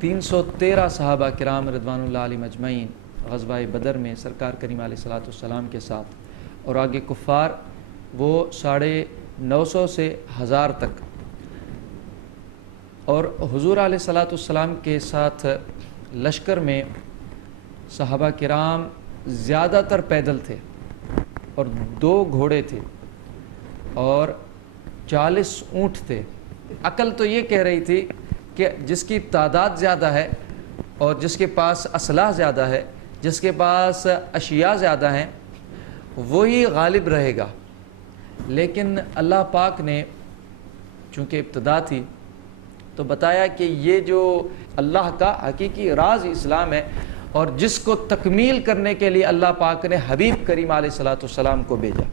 313 صحابہ کرام رضوان اللہ علیہم اجمعین غزوہ بدر میں سرکار کریم علیہ الصلوۃ والسلام کے ساتھ، اور آگے کفار وہ 950 سے 1000 تک، اور حضور علیہ الصلوۃ والسلام کے ساتھ لشکر میں صحابہ کرام زیادہ تر پیدل تھے اور 2 گھوڑے تھے اور 40 اونٹ تھے۔ عقل تو یہ کہہ رہی تھی کہ جس کی تعداد زیادہ ہے اور جس کے پاس اسلحہ زیادہ ہے، جس کے پاس اشیاء زیادہ ہیں، وہی غالب رہے گا۔ لیکن اللہ پاک نے چونکہ ابتدا تھی تو بتایا کہ یہ جو اللہ کا حقیقی راز اسلام ہے، اور جس کو تکمیل کرنے کے لیے اللہ پاک نے حبیب کریم علیہ الصلوۃ والسلام کو بھیجا۔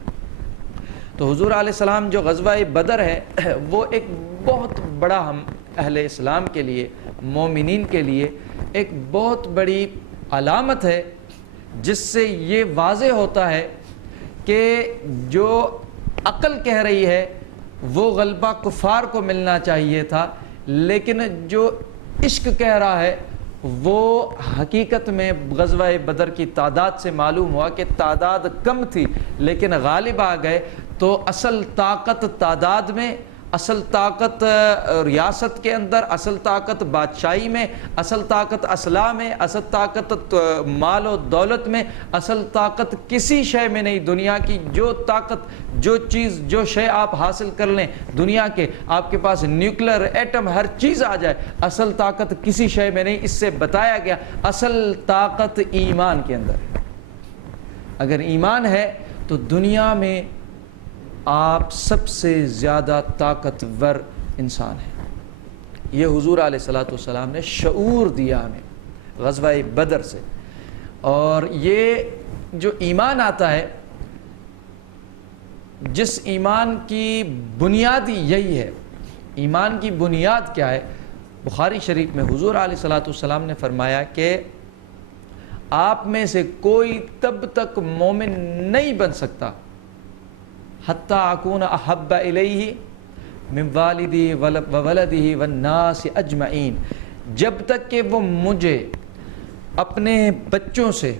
تو حضور علیہ السلام جو غزوہ بدر ہے وہ ایک بہت بڑا ہم اہل اسلام کے لیے، مومنین کے لیے ایک بہت بڑی علامت ہے، جس سے یہ واضح ہوتا ہے کہ جو عقل کہہ رہی ہے وہ غلبہ کفار کو ملنا چاہیے تھا، لیکن جو عشق کہہ رہا ہے وہ حقیقت میں غزوہ بدر کی تعداد سے معلوم ہوا کہ تعداد کم تھی لیکن غالب آ گئے۔ تو اصل طاقت تعداد میں، اصل طاقت ریاست کے اندر، اصل طاقت بادشاہی میں، اصل طاقت اسلحہ میں، اصل طاقت مال و دولت میں، اصل طاقت کسی شے میں نہیں۔ دنیا کی جو طاقت، جو چیز، جو شے آپ حاصل کر لیں دنیا کے، آپ کے پاس نیوکلر، ایٹم، ہر چیز آ جائے، اصل طاقت کسی شے میں نہیں۔ اس سے بتایا گیا اصل طاقت ایمان کے اندر ہے۔ اگر ایمان ہے تو دنیا میں آپ سب سے زیادہ طاقتور انسان ہیں۔ یہ حضور علیہ الصلوۃ والسلام نے شعور دیا ہمیں غزوہ بدر سے۔ اور یہ جو ایمان آتا ہے، جس ایمان کی بنیاد یہی ہے۔ ایمان کی بنیاد کیا ہے؟ بخاری شریف میں حضور علیہ الصلوۃ والسلام نے فرمایا کہ آپ میں سے کوئی تب تک مومن نہیں بن سکتا حتیٰ اکون احب الیہ من والدی وولدہ والناس اجمعین، جب تک کہ وہ مجھے اپنے بچوں سے،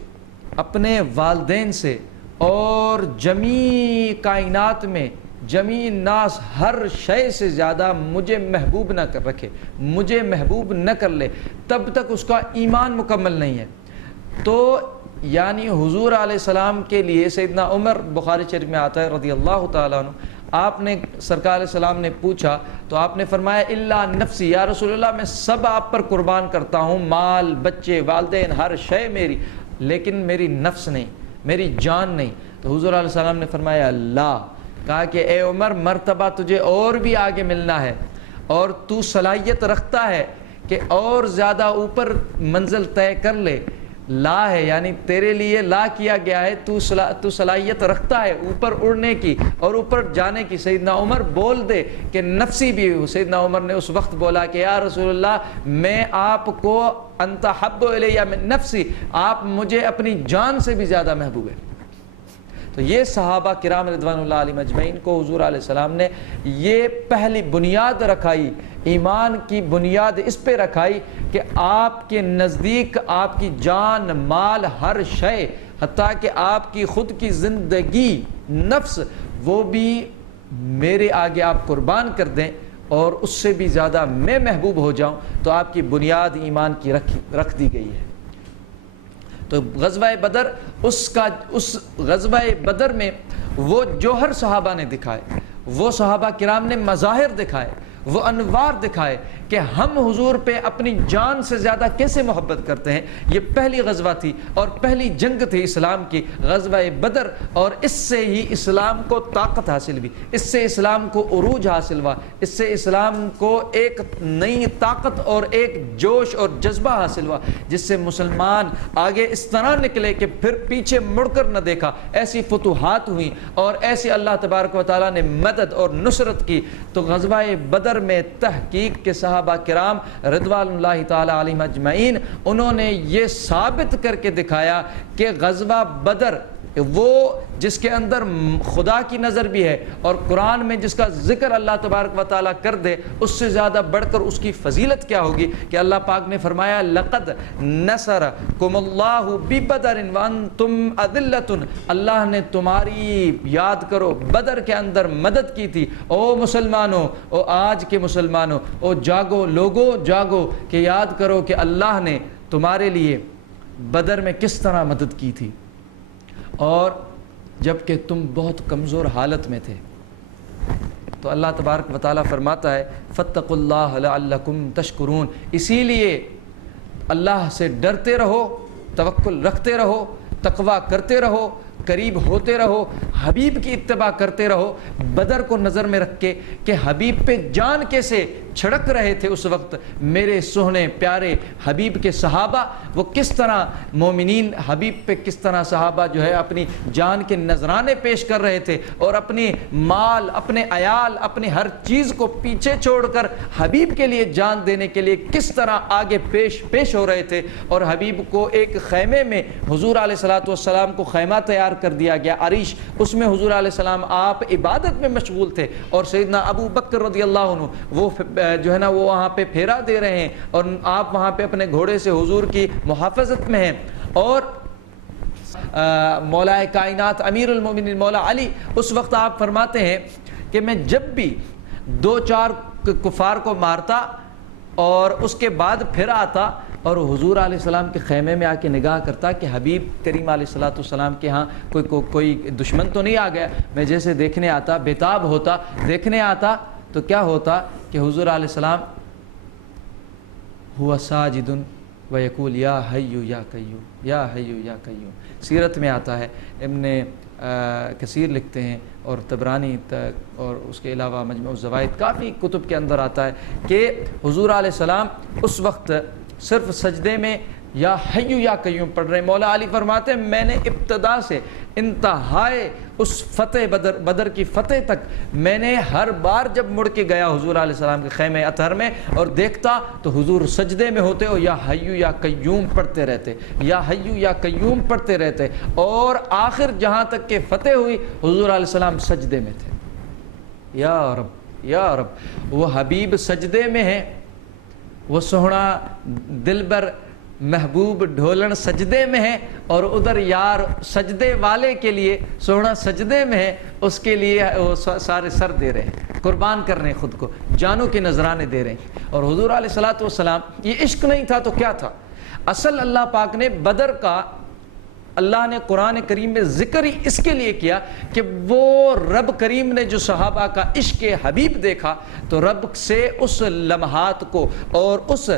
اپنے والدین سے اور جمیع کائنات میں جمیع ناس ہر شے سے زیادہ مجھے محبوب نہ کر رکھے، مجھے محبوب نہ کر لے، تب تک اس کا ایمان مکمل نہیں ہے۔ تو یعنی حضور علیہ السلام کے لیے سیدنا عمر، بخاری شریف میں آتا ہے رضی اللہ تعالیٰ عنہ، آپ نے سرکار علیہ السلام نے پوچھا تو آپ نے فرمایا الا نفسی، یا رسول اللہ میں سب آپ پر قربان کرتا ہوں، مال، بچے، والدین، ہر شے میری، لیکن میری نفس نہیں، میری جان نہیں۔ تو حضور علیہ السلام نے فرمایا اللہ، کہا کہ اے عمر مرتبہ تجھے اور بھی آگے ملنا ہے، اور تو صلاحیت رکھتا ہے کہ اور زیادہ اوپر منزل طے کر لے۔ لا ہے، یعنی تیرے لیے لا کیا گیا ہے، تو صلاحیت رکھتا ہے اوپر اڑنے کی اور اوپر جانے کی۔ سیدنا عمر بول دے کہ نفسی بھی ہو۔ سیدنا عمر نے اس وقت بولا کہ یا رسول اللہ میں آپ کو انت حب الیہ من نفسی، آپ مجھے اپنی جان سے بھی زیادہ محبوب ہے۔ تو یہ صحابہ کرام رضوان اللہ علیہم اجمعین کو حضور علیہ السلام نے یہ پہلی بنیاد رکھائی، ایمان کی بنیاد اس پہ رکھائی کہ آپ کے نزدیک آپ کی جان، مال، ہر شے، حتیٰ کہ آپ کی خود کی زندگی، نفس، وہ بھی میرے آگے آپ قربان کر دیں اور اس سے بھی زیادہ میں محبوب ہو جاؤں۔ تو آپ کی بنیاد ایمان کی رکھ دی گئی ہے۔ تو غزوہ بدر، اس غزوہ بدر میں وہ جوہر صحابہ نے دکھائے، وہ صحابہ کرام نے مظاہر دکھائے، وہ انوار دکھائے کہ ہم حضور پہ اپنی جان سے زیادہ کیسے محبت کرتے ہیں۔ یہ پہلی غزوہ تھی اور پہلی جنگ تھی اسلام کی، غزوہ بدر، اور اس سے ہی اسلام کو طاقت حاصل ہوئی، اس سے اسلام کو عروج حاصل ہوا، اس سے اسلام کو ایک نئی طاقت اور ایک جوش اور جذبہ حاصل ہوا، جس سے مسلمان آگے اس طرح نکلے کہ پھر پیچھے مڑ کر نہ دیکھا۔ ایسی فتوحات ہوئیں اور ایسی اللہ تبارک و تعالیٰ نے مدد اور نصرت کی۔ تو غزوہ بدر میں تحقیق کے صحابہ کرام رضوان اللہ تعالی علیہم اجمعین، انہوں نے یہ ثابت کر کے دکھایا کہ غزوہ بدر وہ جس کے اندر خدا کی نظر بھی ہے اور قرآن میں جس کا ذکر اللہ تبارک و تعالیٰ کر دے، اس سے زیادہ بڑھ کر اس کی فضیلت کیا ہوگی کہ اللہ پاک نے فرمایا لقد نصرکم اللہ ببدر وانتم اذلۃ، اللہ نے تمہاری یاد کرو بدر کے اندر مدد کی تھی۔ او مسلمانوں، او آج کے مسلمانوں، او جاگو لوگو جاگو کہ یاد کرو کہ اللہ نے تمہارے لیے بدر میں کس طرح مدد کی تھی، اور جب کہ تم بہت کمزور حالت میں تھے۔ تو اللہ تبارک و تعالیٰ فرماتا ہے فاتقوا اللہ لعلکم تشکرون، اسی لیے اللہ سے ڈرتے رہو، توکل رکھتے رہو، تقوی کرتے رہو، قریب ہوتے رہو، حبیب کی اتباع کرتے رہو، بدر کو نظر میں رکھ کے کہ حبیب پہ جان کیسے چھڑک رہے تھے اس وقت میرے سوہنے پیارے حبیب کے صحابہ، وہ کس طرح مومنین حبیب پہ کس طرح صحابہ جو ہے اپنی جان کے نذرانے پیش کر رہے تھے، اور اپنی مال، اپنے عیال، اپنی ہر چیز کو پیچھے چھوڑ کر حبیب کے لیے جان دینے کے لیے کس طرح آگے پیش ہو رہے تھے۔ اور حبیب کو ایک خیمے میں حضور علیہ الصلوۃ والسلام کو خیمہ تیار کر دیا گیا، عریش، اس میں حضور علیہ السلام آپ عبادت میں مشغول تھے، اور سیدنا ابو بکر رضی اللہ عنہ وہ جو ہے نا وہ وہاں پہ پھیرا دے رہے ہیں، اور آپ وہاں پہ اپنے گھوڑے سے حضور کی محافظت میں ہیں، اور مولا کائنات امیر المومنین مولا علی اس وقت آپ فرماتے ہیں کہ میں جب بھی 2-4 کفار کو مارتا اور اس کے بعد پھر آتا اور حضور علیہ السلام کے خیمے میں آ کے نگاہ کرتا کہ حبیب کریم علیہ الصلوۃ والسلام کے ہاں کوئی دشمن تو نہیں آ گیا، میں جیسے دیکھنے آتا، بےتاب ہوتا، دیکھنے آتا تو کیا ہوتا کہ حضور علیہ السلام ہوا ساجد ویقول یا حی یا قیوم یا حی یا قیوم، سیرت میں آتا ہے، ابن کثیر لکھتے ہیں اور طبرانی اور اس کے علاوہ مجموع الزوائد کافی کتب کے اندر آتا ہے کہ حضور علیہ السلام اس وقت صرف سجدے میں یا حی یا قیوم پڑھ رہے ہیں۔ مولا علی فرماتے ہیں میں نے ابتدا سے انتہائے اس فتح بدر کی فتح تک میں نے ہر بار جب مڑ کے گیا حضور علیہ السلام کے خیمے اطہر میں اور دیکھتا تو حضور سجدے میں ہوتے اور یا حی یا قیوم پڑھتے رہتے، یا حی یا قیوم پڑھتے رہتے، اور آخر جہاں تک کہ فتح ہوئی حضور علیہ السلام سجدے میں تھے۔ یا رب یا رب، وہ حبیب سجدے میں ہے، وہ سوہنا دلبر محبوب ڈھولن سجدے میں ہے، اور ادھر یار سجدے والے کے لیے سوہنا سجدے میں ہے، اس کے لیے وہ سارے سر دے رہے ہیں، قربان کر رہے ہیں خود کو، جانوں کے نذرانے دے رہے ہیں۔ اور حضور علیہ الصلوۃ والسلام یہ عشق نہیں تھا تو کیا تھا؟ اصل اللہ پاک نے بدر کا اللہ نے قرآن کریم میں ذکر ہی اس کے لیے کیا کہ وہ رب کریم نے جو صحابہ کا عشق حبیب دیکھا تو رب سے اس لمحات کو اور اس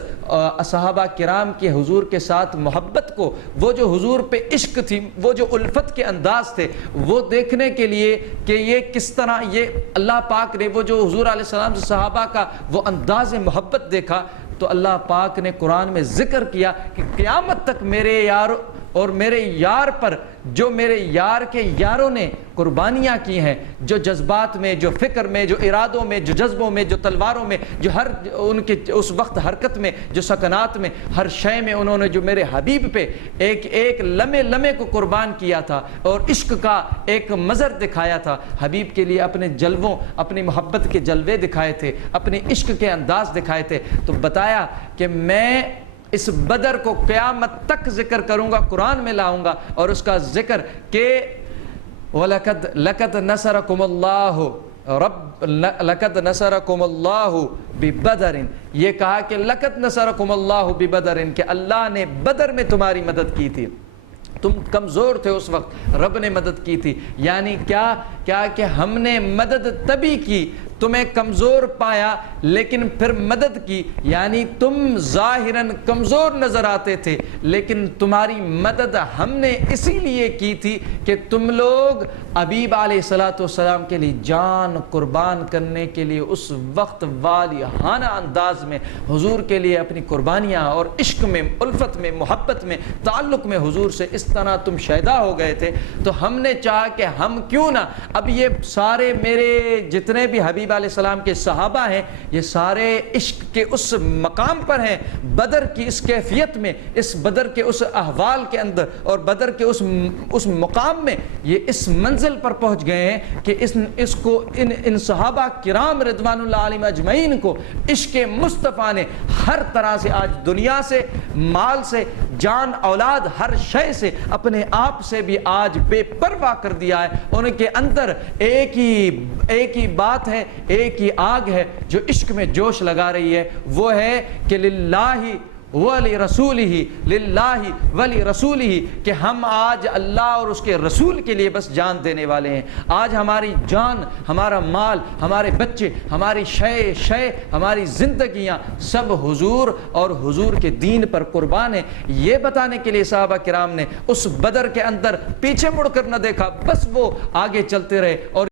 صحابہ کرام کے حضور کے ساتھ محبت کو، وہ جو حضور پہ عشق تھی، وہ جو الفت کے انداز تھے، وہ دیکھنے کے لیے کہ یہ کس طرح یہ اللہ پاک نے وہ جو حضور علیہ السلام سے صحابہ کا وہ انداز محبت دیکھا، تو اللہ پاک نے قرآن میں ذکر کیا کہ قیامت تک میرے یار اور میرے یار پر جو میرے یار کے یاروں نے قربانیاں کی ہیں، جو جذبات میں، جو فکر میں، جو ارادوں میں، جو جذبوں میں، جو تلواروں میں، جو ہر ان کے اس وقت حرکت میں، جو سکنات میں، ہر شے میں انہوں نے جو میرے حبیب پہ ایک ایک لمحے لمحے کو قربان کیا تھا اور عشق کا ایک منظر دکھایا تھا، حبیب کے لیے اپنے جلووں، اپنی محبت کے جلوے دکھائے تھے، اپنے عشق کے انداز دکھائے تھے، تو بتایا کہ میں اس بدر کو قیامت تک ذکر کروں گا، قرآن میں لاؤں گا، اور اس کا ذکر کہ لَقَدْ نَصَرَكُمُ اللَّهُ لَقَدْ نَصَرَكُمُ اللَّهُ بِبَدْرٍ، یہ کہا کہ لَقَدْ نَصَرَكُمُ اللَّهُ بِبَدْرٍ کہ اللہ نے بدر میں تمہاری مدد کی تھی، تم کمزور تھے اس وقت، رب نے مدد کی تھی۔ یعنی کیا کہ ہم نے مدد تبھی کی، تمہیں کمزور پایا لیکن پھر مدد کی، یعنی تم ظاہراً کمزور نظر آتے تھے لیکن تمہاری مدد ہم نے اسی لیے کی تھی کہ تم لوگ حبیب علیہ الصلوۃ والسلام کے لیے جان قربان کرنے کے لیے اس وقت والہانہ انداز میں حضور کے لیے اپنی قربانیاں اور عشق میں، الفت میں، محبت میں، تعلق میں حضور سے اس طرح تم شیدا ہو گئے تھے، تو ہم نے چاہا کہ ہم کیوں نہ اب یہ سارے میرے جتنے بھی حبیب حبیب علیہ السلام کے صحابہ ہیں، یہ سارے عشق کے اس مقام پر ہیں، بدر کی اس کیفیت میں، اس بدر کے اس احوال کے اندر اور بدر کے اس مقام میں یہ اس منزل پر پہنچ گئے ہیں کہ اس کو ان صحابہ کرام رضوان اللہ علیہم اجمعین کو عشق مصطفیٰ نے ہر طرح سے آج دنیا سے، مال سے، جان اولاد ہر شے سے، اپنے آپ سے بھی آج بے پرواہ کر دیا ہے۔ ان کے اندر ایک ہی بات ہے، ایک ہی آگ ہے جو عشق میں جوش لگا رہی ہے، وہ ہے کہ للہ ولی رسولہ، للہ ولی رسولہ، کہ ہم آج اللہ اور اس کے رسول کے لیے بس جان دینے والے ہیں۔ آج ہماری جان، ہمارا مال، ہمارے بچے، ہماری شے ہماری زندگیاں سب حضور اور حضور کے دین پر قربان ہیں۔ یہ بتانے کے لیے صحابہ کرام نے اس بدر کے اندر پیچھے مڑ کر نہ دیکھا، بس وہ آگے چلتے رہے اور